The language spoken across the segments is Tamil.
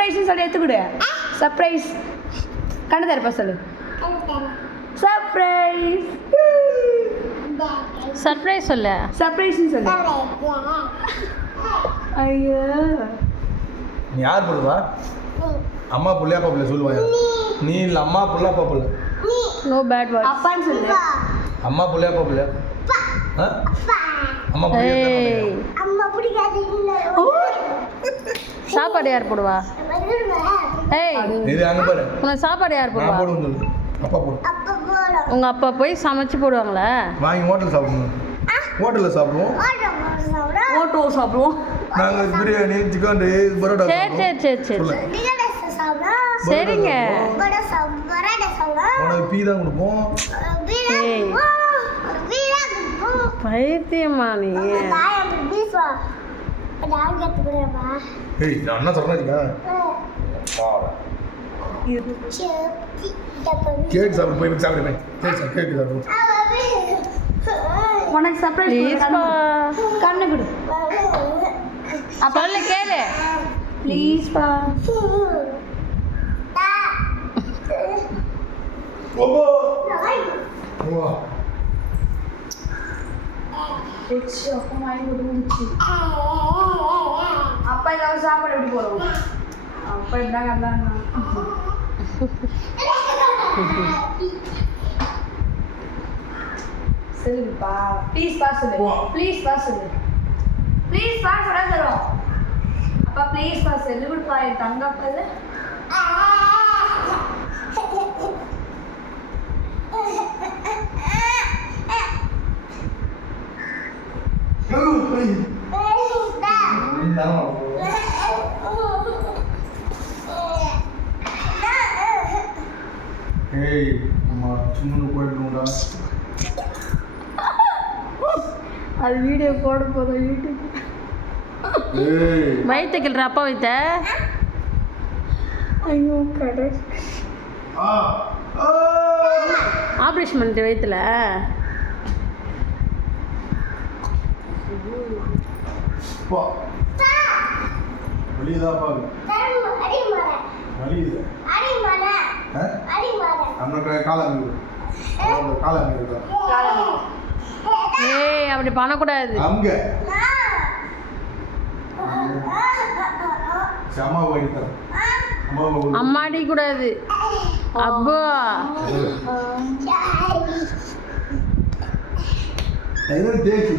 சர்ப்ரைஸ்னு சொல்லி எடுத்துக்கிடு. சர்ப்ரைஸ் கண்ணு தரப்பா சொல்லு. சர்ப்ரைஸ் சர்ப்ரைஸ் சொல்லு. சர்ப்ரைஸ்னு சொல்லு. ஐயோ நீ யார் போடுவா? அம்மா புள்ளையா அப்பா புள்ள சொல்லுவாயா? நீ இல்லை அம்மா புள்ள அப்பா புள்ள. No bad word. அப்பான்னு சொல்லு. அம்மா புள்ளையா அப்பா புள்ள? அம்மா புள்ளையா? சாப்பாடு யார் போடுவா? ஏய் இது அங்கே பாரு. உனக்கு சாப்பாடு யார் போடுவா? நான் போடுவேன் சொல்லு. அப்பா போடு. உங்க அப்பா போய் சமைச்சு போடுவாங்களா? வாங்கி ஹோட்டலில் சாப்பிடுவோம். ஹோட்டலில் சாப்பிடுவோம். ஓட்டோ சாப்பிடுவோம். நாங்கள் பிரியாணி சிக்கன் பரோட்டா. சரி சரிங்க. உனக்கு பீ தான் கொடுப்போம். ஏய் பைத்தியமா நீ? ஏய் நான் என்ன சொல்கிறேன் கேக் சாப்பிடு போய் சாப்பிடு போய் கேக் சாப்பிடு. உனக்கு சர்ப்ரைஸ் கண்ணு கொடு. சொல்லு கேளு ப்ளீஸ் பா. அப்பா ஏதாவது சாப்பாடு எப்படி போடுவோம்? அப்பா இப்படிதாங்க இருந்தாங்க. சொல்லுப்பா ப்ளீஸ் பா சொல்லு. ப்ளீஸ் பா சொல்லு. ப்ளீஸ் பா சொல்ல தரோம். அப்பா ப்ளீஸ் பா சொல்லு விடுப்பா. என் தங்க அப்பா இல்லை. ஏய் அம்மா சின்ன போயிடணும்டா. அது வீடியோ போட போதும் யூடியூப். ஏய் வயிற்று கிள்ற அப்பா வைத்த. ஐயோ கடை ஆப்ரேஷன் பண்ணிட்டு வயிற்றுல. வலியுதா பாரு. வலியுது. நம்ம காலம் காலம் ஏய் அப்படி பண்ணக்கூடாது. அங்க அம்மா போயிட்டு அம்மா அடி கூடாது. அப்பா தேய்ச்சி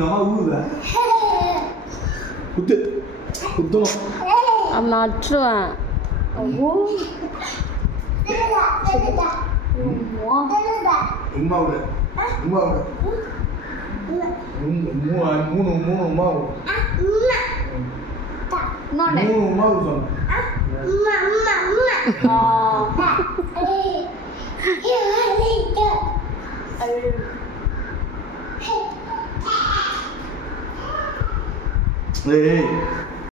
அம்மா ஊதுதா குத்து குத்தணும். அவன் அற்றுவான். உமா விட உமா விட மூணு மூணு உமா மூணு உமா சொன்னேன். ஏய்